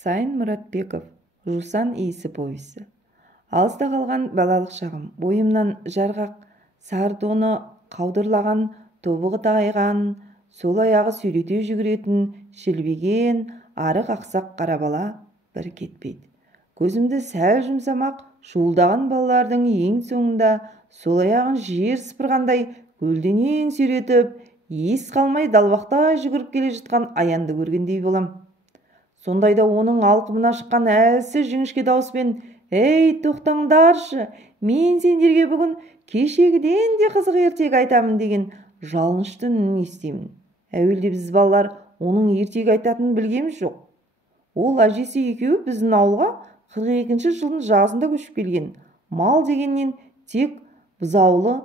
Сайын Мұратбеков, Жусан иісі повесі. Алыста қалған балалық шағым, бойымнан жарғақ, сары тоны қаудырлаған, тобығы тағайған, сол аяғы сүйрете жүгіретін, шілбеген, арық ақсақ қара бала бір кетпейді. Көзімді сәл жұмсамақ, шуылдаған балалардың ең соңында, сол аяғын жер сыпырғандай, көлденең сүйретіп, ес қалмай далбақтай жүгіріп келе жатқан Аянды көргендей болам. Сондайда оның алқымына шыққан әлсіз жіңішке дауыспен: «Ей, тоқтаңдаршы, мен сендерге бүгін кешегіден де қызық ертегі айтамын» деген жалынышты үнін естимін. Әуелде біз балалар оның ертегі айтатынын білгеміз жоқ. Ол әжесі екеуі біздің ауылға 42-ші жылдың жазында көшіп келген. Мал дегеннен тек бұзаулы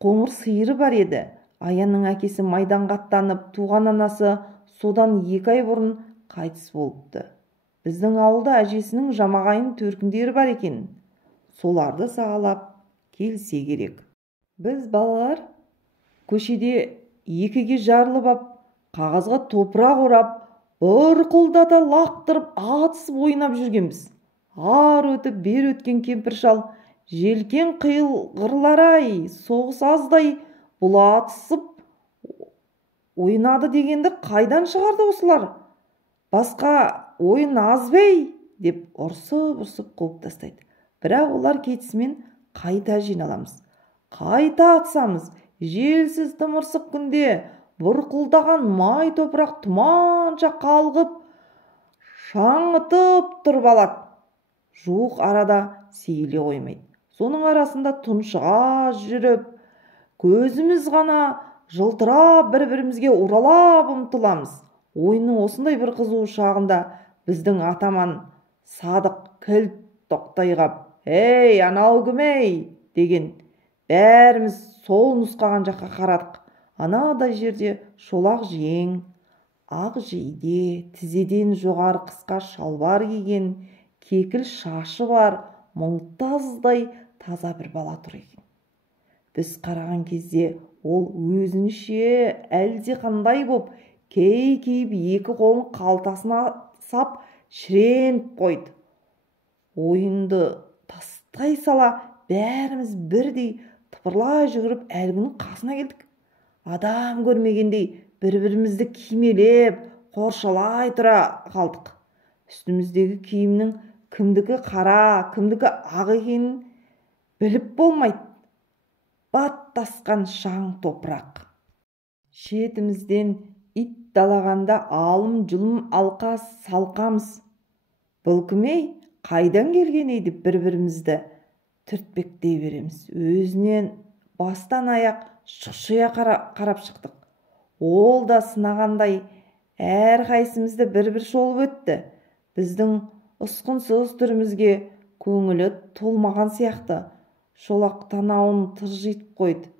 қоңыр сиыры бар еді. Аянның әкесі майданға аттанып, туған анасы содан 2 ай бұрын қайтыс болыпты. Біздің ауылда әжесінің жамағайын төркіндері бар екен. Соларды сағалап келсе керек. Біз балалар көшеде 2-ге жарылып ап, қағазға топырақ орап, ұрқылдата лақтырып, атысып ойнап жүргенбіз. Ар өтіп бер өткен кемпір шал: «Желкен қиылғырлар-ай, соғыс аздай, бұл атысып ойнады дегенді қайдан шығарды осылар? Басқа ойын аз бей!» деп ұрсып қуып тастайды. Бірақ олар кетісімен қайта жиналамыз. Қайта атсамыз, желсіз тымырсық күнде бұрқылдаған май топырақ тұманша қалғып, шаңытып тұрып алады. Жуық арада сейіле қоймайды. Соның арасында тұншыға жүріп, көзіміз ғана жылтырап бір-бірімізге уралап ұмтыламыз. Ойынның осындай бір қызу шағында біздің атаман Садық кілт тоқтай қап: «Ей, анау кім ей?» деген. Бәріміз сол нұсқаған жаққа қарадық. Анадай жерде шолақ жең, ақ жейде, тізеден жоғары қысқа шалбар киген, кекіл шашы бар, мұнтаздай таза бір бала тұр екен. Біз қараған кезде ол өзінше әлде қандай боп кей-кейіп 2 қолын қалтасына сап шіреніп қойды. Ойынды тастай сала бәріміз бірдей тыпырлай жүгіріп әлгінің қасына келдік. Адам көрмегендей бір-бірімізді кимелеп, қоршалай тұра қалдық. Үстіміздегі киімнің кімдікі қара, кімдікі ақ екенін біліп болмайды. Баттасқан шаң топырақ. Шетімізден ит далағанда алым-жұлым алқа салқамыз. «Бұл кім ей? Қайдан келген ей?» деп бір-бірімізді түртпектей береміз. Өзінен бастан аяқ шұшия қарап шықтық. Ол да сынағандай әр қайсымызды бір-бір шолып өтті. Біздің ұсқынсыз түрімізге көңілі толмаған сияқты. Шолақ танауын тыржитып қойды.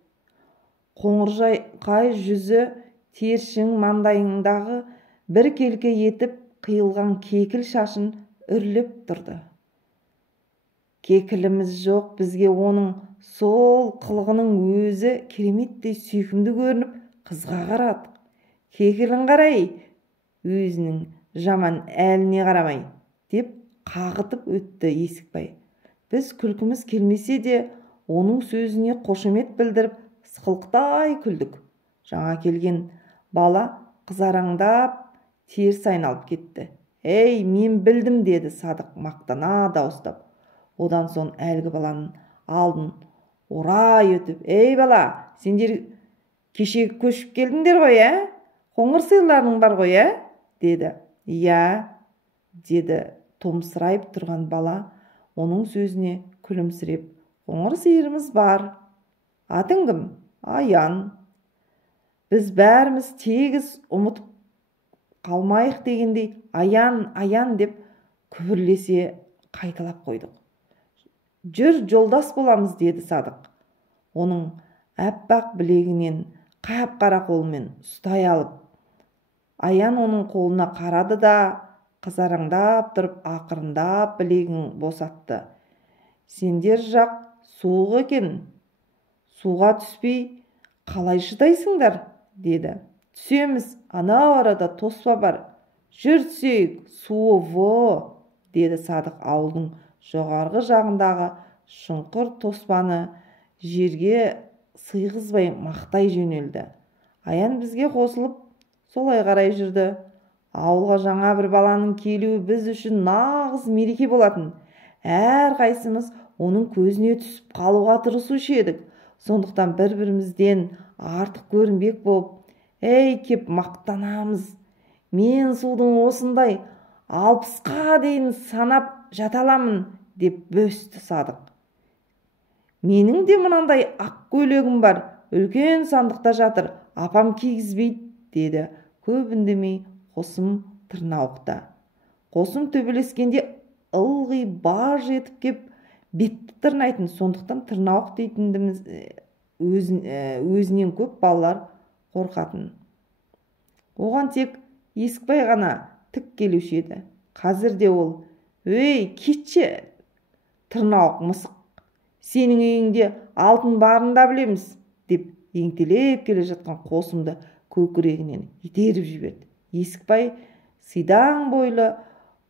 Қоңыржай жүзі тершің маңдайындағы бір келке етіп қиылған кекіл шашын үрлеп тұрды. Кекіліміз жоқ бізге оның сол қылығының өзі кереметтей сүйкімді көрініп қызға қарадық. «Кекілін қарай, өзінің жаман әліне қарамай» деп қағытып өтті Есікбай. Біз күлкіміз келмесе де оның сөзіне қошемет білдіріп сықылықтай күлдік. Жаңа келген бала қызараңдап теріс айналып кетті. «Ей, мен білдім» деді Садық мақтана дауыстап. Одан соң әлгі баланың алдын орай өтіп: «Ей бала, сендер кешегі көшіп келдіңдер ғой, қоңыр сиырларың бар ғой, деді. «Иә», деді томсырайып тұрған бала. Оның сөзіне күлімсіреп: «Қоңыр сиырымыз бар. Атың кім?» «Аян». Біз бәріміз тегіс ұмытып қалмайық дегендей «Аян, Аян» деп күбірлесе қайталап қойдық. «Жүр, жолдас боламыз» деді Садық. Оның әппақ білегінен қап-қара қолымен ұстай алып. Аян оның қолына қарады да, қызараңдап тұрып ақырындап білегін босатты. «Сендер жақ суық екен. Суға түспей қалай шыдайсыңдар?» деді. «Түсеміз, анау арада тоспа бар. Жүр түсейік, суы во, деді Садық ауылдың жоғарғы жағындағы шұңқыр тоспаны жерге сыйғызбай мақтай жөнелді. Аян бізге қосылып солай қарай жүрді. Ауылға жаңа бір баланың келуі біз үшін нағыз мереке болатын. Әр қайсымыз оның көзіне түсіп қалуға тырысушы едік. Сондықтан бір-бірімізден артық көрінбек болып, ей кеп мақтанамыз. Мен судың осындай 60-қа дейін санап жата аламын, деп бөсті Садық. Менің де мынандай ақ көйлегім бар, үлкен сандықта жатыр, апам кигізбейді, деді көп үндемей Қосым Тырнауықта. Қосым төбелескенде ылғи баж етіп кеп бетті тырнайтын, сондықтан Тырнауық дейтіндіміз өзінен көп балалар қорқатын. Оған тек Есікбай ғана тік келуші еді. Қазір де ол, «Өй, кетші, Тырнауық мысық, сенің үйіңде алтын барын да білеміз», деп еңтелеп келе жатқан Қосымды көкірегінен итеріп жіберді. Есікбай сидаң бойлы,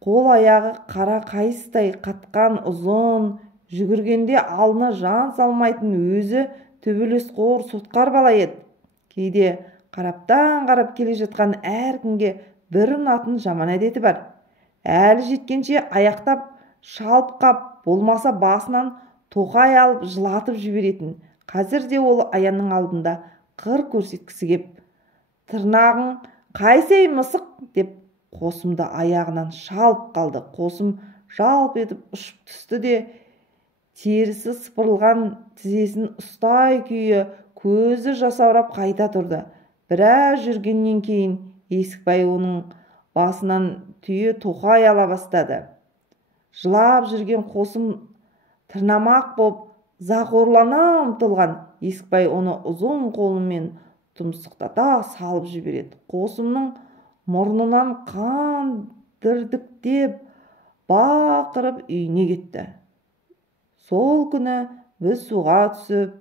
қол аяғы қара қайыстай қатқан ұзын, жүгіргенде алына жан салмайтын өзі төбелес қор сотқар бала еді. Кейде қараптан қарап келе жатқан әркімге бір ұнатын жаман әдеті бар. Әлі жеткенше аяқтап шалып қап, болмаса басынан тоқай алып жылатып жіберетін. Қазір де ол Аянның алдында қыр көрсеткісі кеп, «Тырнағың қайсей мысық», деп Қосымды аяғынан шалып қалды. Қосым жалп етіп ұшып түсті де терісі сыпырылған тізесін ұстай күйі көзі жасаурап қайта тұрды. Біраз жүргеннен кейін Есікбай оның басынан түйе тоқай ала бастады. Жылап жүрген Қосым тырнамақ боп зақорлана ұмтылған. Есікбай оны ұзын қолымен тұмсықтата салып жібереді. Қосымның мұрнынан қан дірдіктеп бақырып үйіне кетті. Сол күні біз суға түсіп,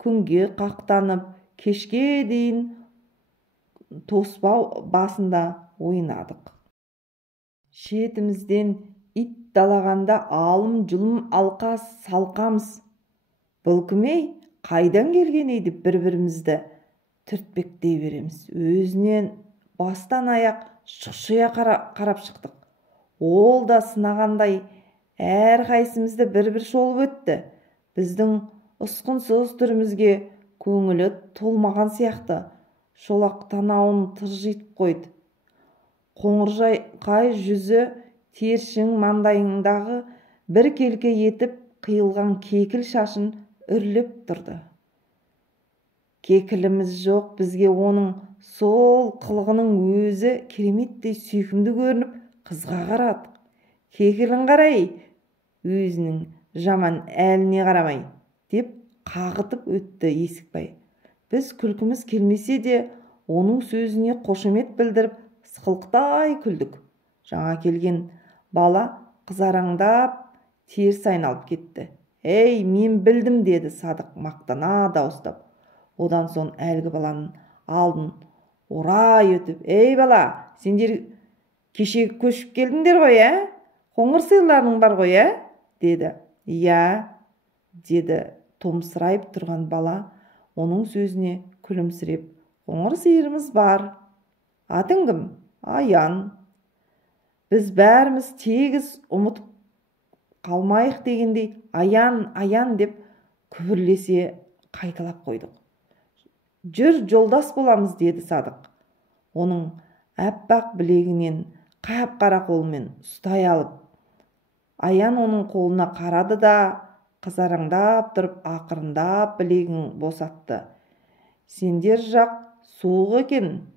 күнге қақтанып, кешке дейін тоспа басында ойнадық. Шетімізден ит далағанда алым-жұлым алқа салқамыз. Бұл кімей, қайдан келген ей деп бір-бірімізді түртпектей береміз. Өзінен бастан аяқ шұқшия қарап шықтық. Ол да сынағандай әр қайсымызды бір-бір шолып өтті. Біздің ұсқынсыз түрімізге көңілі толмаған сияқты шолақ танауын тыржитып қойды. Қоңыржай жүзі тершің маңдайындағы бір келке етіп қиылған кекіл шашын үрлеп тұрды. Кекіліміз жоқ бізге, оның сол қылығының өзі кереметтей сүйкімді көрініп қызға қарадық. «Кекілін қарай, өзінің жаман әліне қарамай», деп қағытып өтті Есікбай. Біз күлкіміз келмесе де оның сөзіне қошемет білдіріп сықылықтай күлдік. Жаңа келген бала қызараңдап теріс айналып кетті. «Ей, мен білдім», деді Садық мақтана дауыстап. Одан соң әлгі баланың алдын орай өтіп, «Ей бала, сендер кеше көшіп келдіңдер ғой, қоңыр сиырларың бар ғой, деді. «Иә», деді томсырайып тұрған бала. Оның сөзіне күлімсіреп, «Қоңыр сиырымыз бар. Атың кім?» «Аян». Біз бәріміз тегіс ұмытып қалмайық дегендей «Аян, Аян» деп күбірлесе қайталап қойдық. «Жүр, жолдас боламыз», деді Садық. Оның әппақ білегінен қап-қара қолымен ұстай алып. Аян оның қолына қарады да, қызараңдап тұрып, ақырындап білегін босатты. «Сендер жақ суық екен.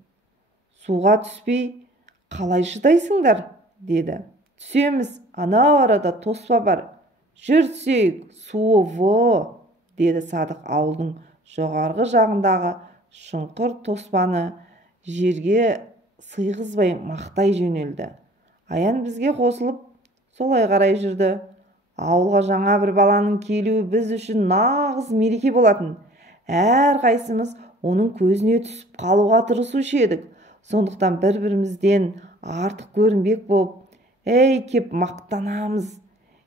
Суға түспей қалай шыдайсыңдар?» деді. «Түсеміз, анау арада тоспа бар. Жүр түсейік, суы во», деді Садық ауылдың жоғарғы жағындағы шұңқыр тоспаны жерге сыйғызбай мақтай жөнелді. Аян бізге қосылып солай қарай жүрді. Ауылға жаңа бір баланың келуі біз үшін нағыз мереке болатын. Әр қайсымыз оның көзіне түсіп қалуға тырысушы едік. Сондықтан бір-бірімізден артық көрінбек болып, «Ей, кеп мақтанамыз.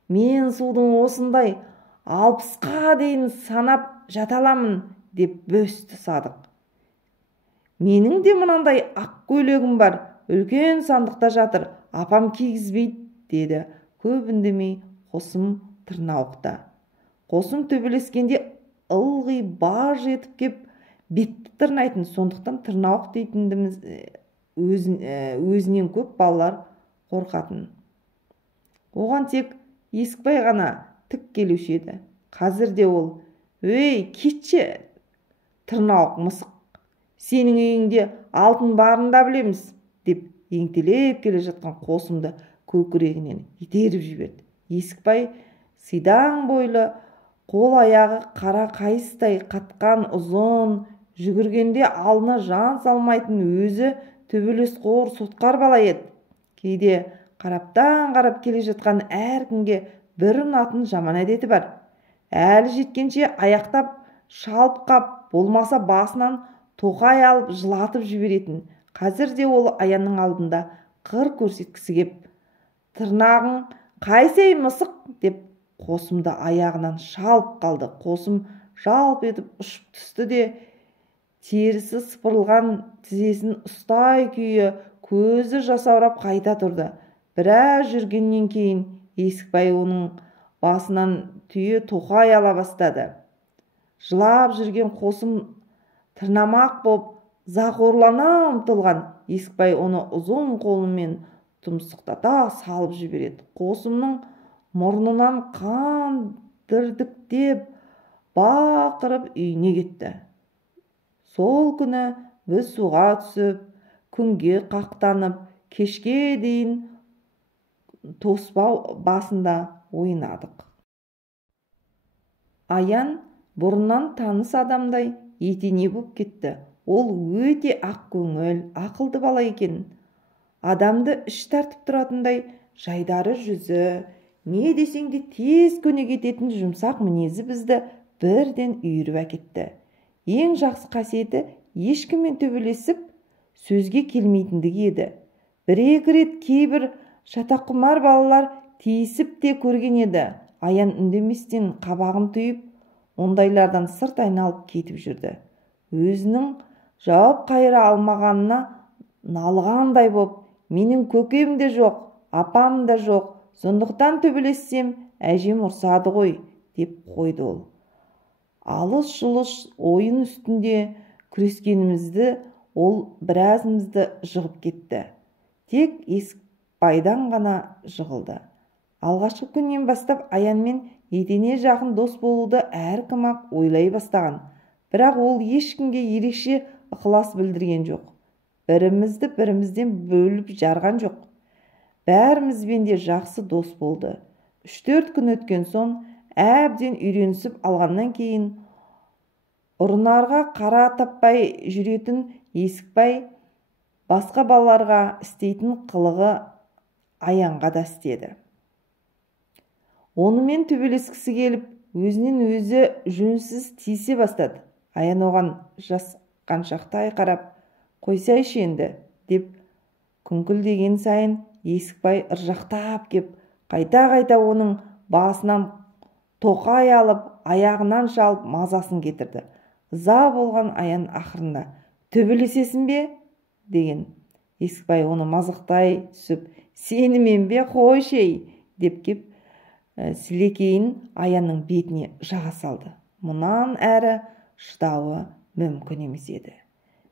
Мен судың осындай 60-қа дейін санап жаталамын», деп бөсті Садық. «Менің де мынандай ақ көйлегім бар, үлкен сандықта жатыр, апам кигізбейді», деді көп үндемей Қосым Тырнауықта. Қосым төбелескенде ылғи баж етіп кеп бетті тырнайтын, сондықтан Тырнауық дейтіндіміз өзінен көп балалар қорқатын. Оған тек Есікбай ғана тік келуші еді. Қазірде ол: «Өй, кетші, Тырнауық мысық, сенің үйіңде алтын барын да білеміз», деп еңтелеп келе жатқан Қосымды көкірегінен итеріп жіберді. Есікбай сидаң бойлы, қол-аяғы қара қайыстай қатқан, ұзын, жүгіргенде алдына жан салмайтын, өзі төбелес қор сотқар бала еді. Кейде қараптан қарап келе жатқан әркімге бір ұнатын жаман әдеті бар. Әлі жеткенше аяқтап шалып қап, болмаса басынан тоқай алып жылатып жіберетін. Қазірде ол Аянның алдында қыр көрсеткісі кеп: «Тырнағың қайсей мысық», деп Қосымды аяғынан шалып қалды. Қосым жалп етіп ұшып түсті де терісі сыпырылған тізесін ұстай күйі көзі жасаурап қайта тұрды. Біраз жүргеннен кейін Есікбай оның басынан түйе тоқай ала бастады. Жылап жүрген Қосым тырнамақ боп зақорлана ұмтылған. Есікбай оны ұзын қолымен тұмсықтата салып жібереді. Қосымның мұрнынан қан дірдіктеп бақырып үйіне кетті. Сол күні біз суға түсіп, күнге қақтанып, кешке дейін тоспа басында ойнадық. Аян бұрыннан таныс адамдай етене боп кетті. Ол өте ақ көңіл, ақылды бала екен. Адамды іш тартып тұратындай жайдары жүзі, не десең де тез көне кететін жұмсақ мінезі бізді бірден үйіріп әкетті. Ең жақсы қасиеті ешкіммен төбелесіп сөзге келмейтіндігі еді. Бір-екі рет кейбір шатаққұмар балалар тиісіп те көрген еді. Аян үндеместен қабағын түйіп, ондайлардан сырт айналып кетіп жүрді. Өзінің жауап қайыра алмағанына налғандай боп: «Менің көкем де жоқ, апам да жоқ, сондықтан төбелессем әжем ұрсады ғой», деп қойды ол. Алыс-жұлыс ойын үстінде күрескенімізді ол біразымызды жығып кетті. Тек Есікбайдан ғана жығылды. Алғашқы күннен бастап Аянмен етене жақын дос болуды әркім-ақ ойлай бастаған. Бірақ ол ешкімге ерекше ықылас білдірген жоқ. Бірімізді бірімізден бөліп жарған жоқ. Бәрімізбен де жақсы дос болды. 3-4 күн өткен соң, әбден үйренісіп алғаннан кейін, ұрынарға қара таппай жүретін Есікбай басқа балаларға істейтін қылығы Аянға да істеді. Онымен төбелескісі келіп, өзінен өзі жөнсіз тиісе бастады. Аян оған жасқаншақтай қарап: «Қойсайшы енді», деп күңкілдеген сайын Есікбай ыржақтап кеп, қайта-қайта оның басынан тоқай алып, аяғынан шалып мазасын кетірді. Ыза болған Аян ақырында: «Төбелесесің бе?» деген. Есікбай оны мазақтай түсіп: «Сенімен бе, қойшей», деп кеп сілекейін Аянның бетіне жаға салды. Мұнан әрі шыдауы мүмкін емес еді.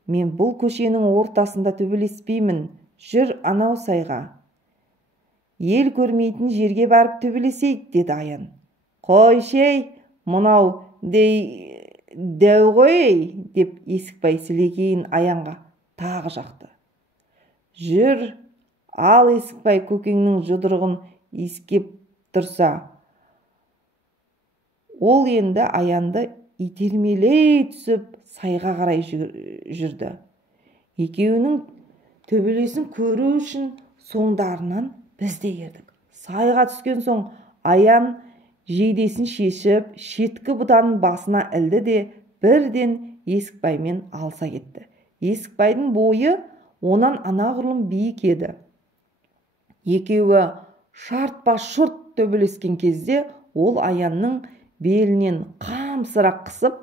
«Мен бұл көшенің ортасында төбелеспеймін, жүр анау сайға. Ел көрмейтін жерге барып төбелесейік», деді Аян. «Қойшей, мынау дәу ғой», деп Есікбай сілекейін Аянға тағы жақты. «Жүр, ал Есікбай көкеңнің жұдырығын иіскеп тұрса». Ол енді Аянды итермелей түсіп сайға қарай жүрді. Екеуінің төбелесін көру үшін соңдарынан біз де ердік. Сайға түскен соң Аян жейдесін шешіп, шеткі бұтаның басына ілді де бірден Есікбаймен алса кетті. Есікбайдың бойы онан анағұрлым биік еді. Екеуі шартпа шұрт төбелескен кезде ол Аянның белінен қамсырақ қысып,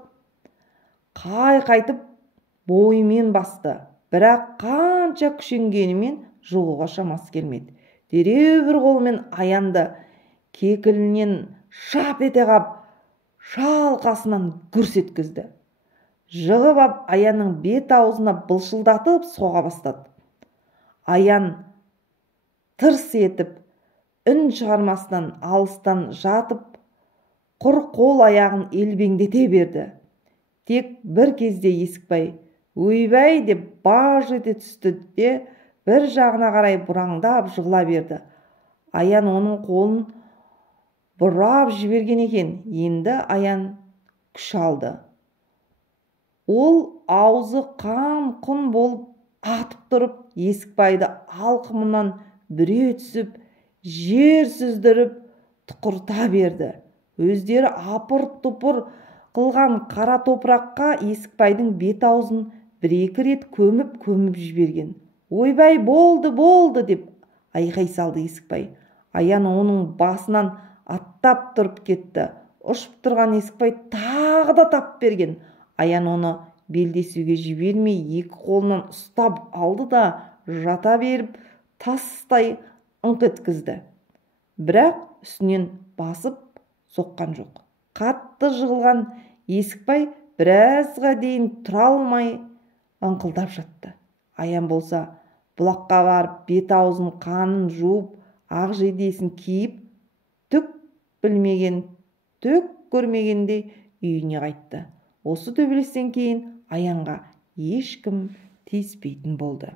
қайтып бойымен басты. Бірақ қанша күшенгенімен жығуға шамасы келмеді. Дереу бір қолымен Аянды кекілінен шап ете қап, шалқасынан гүрс еткізді. Жығып ап Аянның бет-аузына былшылдатып соға бастады. Аян тырс етіп, үн шығармастан алыстан жатып, құр қол-аяғын елбеңдете берді. Тек бір кезде Есікбай «Ойбай!» деп баж ете түсті де бір жағына қарай бұраңдап жығыла берді. Аян оның қолын бұрап жіберген екен. Енді Аян күш алды. Ол аузы қан-құн болып атып тұрып, Есікбайды алқымынан бүре түсіп, жер сүздіріп тұқырта берді. Өздері апыр-тұпыр қылған қара топыраққа Есікбайдың бет-аузын бір-екі рет көміп жіберген. «Ойбай, болды!» деп айқай салды Есікбай. Аян оның басынан аттап тұрып кетті. Ұшып тұрған Есікбай тағы да тап берген. Аян оны белдесуге жібермей екі қолынан ұстап алды да жата беріп тастай ыңқ еткізді. Бірақ үстінен басып соққан жоқ. Қатты жығылған Есікбай біразға дейін тұра алмай ыңқылдап жатты. Аян болса бұлаққа барып бет-аузын қанын жуып, ақ жейдесін киіп, түк білмеген, түк көрмегендей үйіне қайтты. Осы төбелестен кейін Аянға ешкім тиіспейтін болды.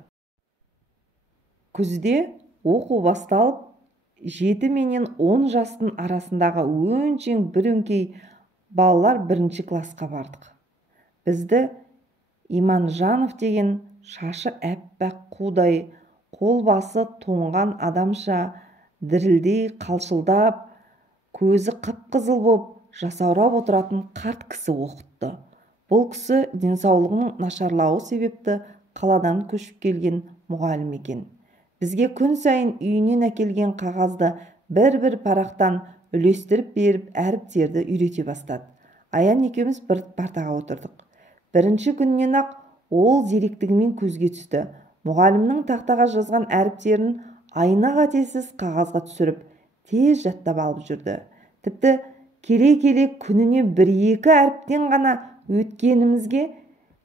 Күзде оқу басталып, 7 менен 10 жастың арасындағы өңшең бір өңкей балалар 1-ші классқа бардық. Бізді Иманжанов деген шашы әппақ қудай, қол басы тоңған адамша дірілдей қалшылдап, көзі қып-қызыл боп жасаурап отыратын қарт кісі оқытты. Бұл кісі денсаулығының нашарлауы себепті қаладан көшіп келген мұғалім екен. Бізге күн сайын үйінен әкелген қағазды бір-бір парақтан үлестіріп беріп, әріптерді үйрете бастады. Аян екеуміз бір партаға отырдық. Бірінші күннен ақ ол зеректігімен көзге түсті. Мұғалімнің тақтаға жазған әріптерін айна қатесіз қағазға түсіріп, тез жаттап алып жүрді. Тіпті келе-келе күніне 1-2 әріптен ғана өткенімізге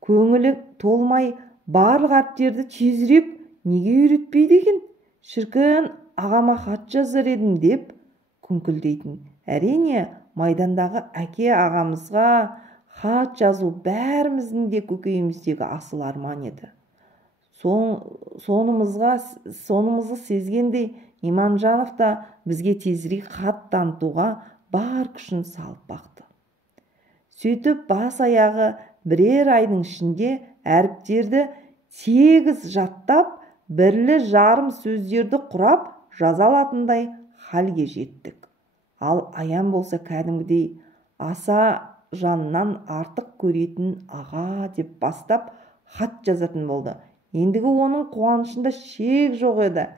көңілі толмай, барлық әріптерді тезірек неге үйретпейді екен? Шіркін, ағама хат жазар едім деп күңкілдейтін. Әрине, майдандағы әке ағамызға хат жазу бәріміздің де көкейіміздегі асыл арман еді. Сонымызды сезгендей Иманжанов да бізге тезірек хат танытуға бар күшін салып бақты. Сөйтіп бас-аяғы бірер айдың ішінде әріптерді 8 жаттап, бірлі-жарым сөздерді құрап жаза алатындай халге жеттік. Ал Аян болса кәдімгідей аса жаннан артық көретін аға деп бастап хат жазатын болды. Ендігі оның қуанышында шек жоқ еді.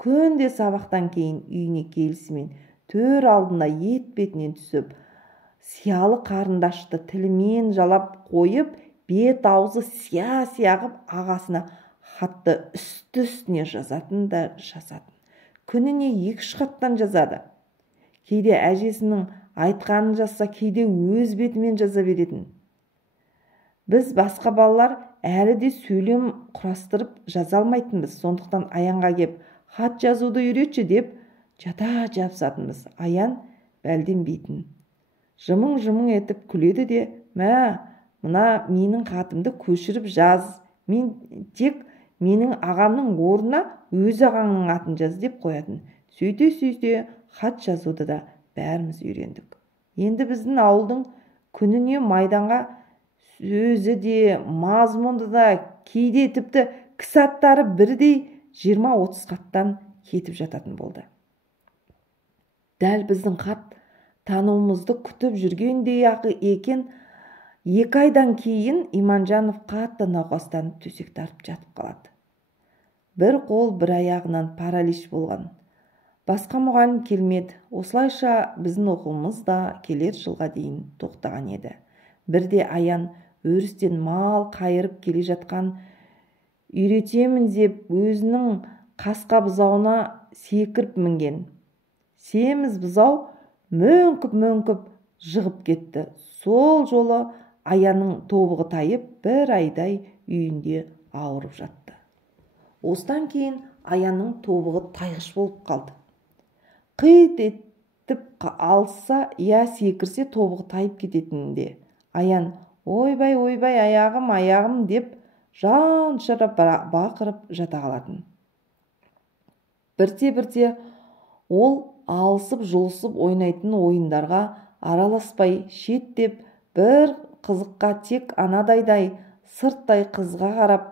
Күнде сабақтан кейін үйіне келісімен төр алдында ет-бетінен түсіп, сиялы қарындашты тілімен жалап қойып, бет-аузы сия-сия қып ағасына хатты үсті-үстіне жазатын. Күніне 2-3 хаттан жазады. Кейде әжесінің айтқанын жазса, кейде өз бетімен жаза беретін. Біз басқа балалар әлі де сөйлем құрастырып жаза алмайтынбыз. Сондықтан Аянға кеп хат жазуды үйретші деп жата жабысатынбыз. Аян бәлденбейтін. Жымың-жымың етіп күледі де, мына менің хатымды көшіріп жаз. Мен тек менің ағамның орнына өз ағаңның атын жаз деп қоятын. Сөйте хат жазуды да бәріміз үйрендік. Енді біздің ауылдың күніне майданға сөзі де, мазмұнды да, кейде тіпті кісі аттары бірдей 20-30 хаттан кетіп жататын болды. Дәл біздің хат тануымызды күтіп жүргендей ақ екен. 2 айдан кейін Иманжанов қатты науқастанып төсек тартып жатып қалады. бір қол бір аяғынан паралич болған. Басқа мұғалім келмеді. Осылайша біздің оқуымыз да келер жылға дейін тоқтаған еді. Бірде Аян өрістен мал қайырып келе жатқан үйретемін деп өзінің қасқа бұзауына секіріп мінген. Семіз бұзау мөңкіп жығып кетті. Сол жолы Аянның тобығы тайып бір айдай үйінде ауырып жатты. Осыдан кейін Аянның тобығы тайғыш болып қалды. Қит етіп алса, секірсе тобығы тайып кететінінде. Аян ойбай аяғым деп жаншыра бақырып жата қалатын. Бірте ол алысып-жұлысып ойнайтын ойындарға араласпай шеттеп бір қызыққа тек анадайдай сырттай қызға қарап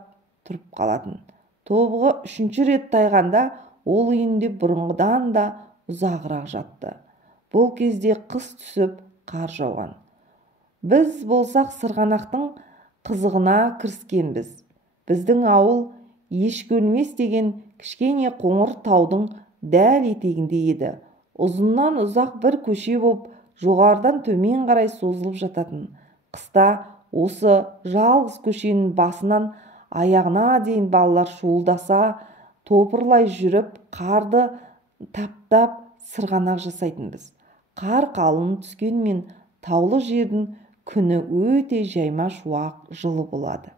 тұрып қалатын. Тобығы 3-ші рет тайғанда ол үйінде бұрынғыдан да ұзағырақ жатты. Бұл кезде қыс түсіп қар жауған. Біз болсақ сырғанақтың қызығына кіріскенбіз. Біздің ауыл Ешкөлмес деген кішкене қоңыр таудың дәл етегінде еді. Ұзыннан ұзақ бір көше боп жоғарыдан төмен қарай созылып жататын. Қыста осы жалғыз көшенің басынан аяғына дейін балалар шуылдаса, топырлай жүріп, қарды таптап сырғанақ жасайтынбыз. Қар қалың түскенмен таулы жердің күні өте жайма шуақ жылы болады.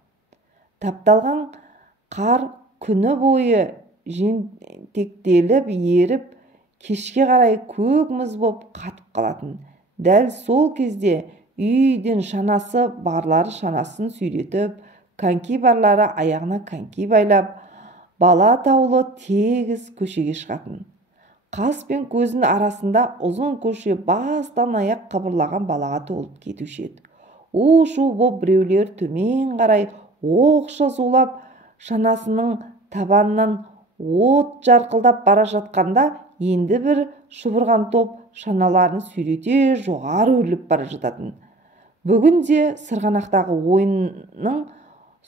Тапталған қар күні бойы жентектеліп еріп, кешке қарай көк мұз боп қатып қалатын. Дәл сол кезде үйден шанасы барлары шанасын сүйретіп, коньки барлары аяғына коньки байлап, бала таулы тегіс көшеге шығатын. Қас пен көздің арасында ұзын көше бастан аяқ қыбырлаған балаға толып кетуші еді. У-шу боп біреулер төмен қарай оқша зулап, шанасының табанынан от жарқылдап бара жатқанда, енді бір шұбырған топ шаналарын сүйрете жоғары өрлеп бара жататын. Бүгін де сырғанақтағы ойынның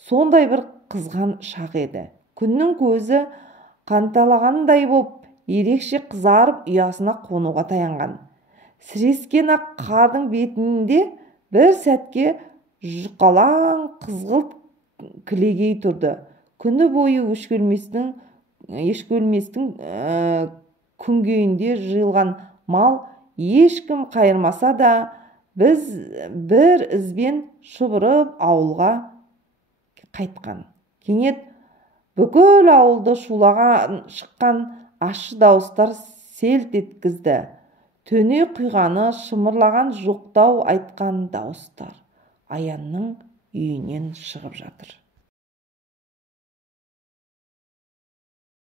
сондай бір қызған шағы еді. Күннің көзі қанталағандай боп, ерекше қызарып ұясына қонуға таянған. Сірескен ақ қардың бетінде бір сәтке жұқалаң қызғылт кілегей тұрды. Күні бойы Ешкөлместің күнгейінде жиылған мал ешкім қайырмаса да, біз бір ізбен шұбырып ауылға қайтқан. Кенет бүкіл ауылды шулаған шыққан ащы дауыстар селт еткізді. Төне құйғаны шымырлаған жоқтау айтқан дауыстар Аянның үйінен шығып жатыр.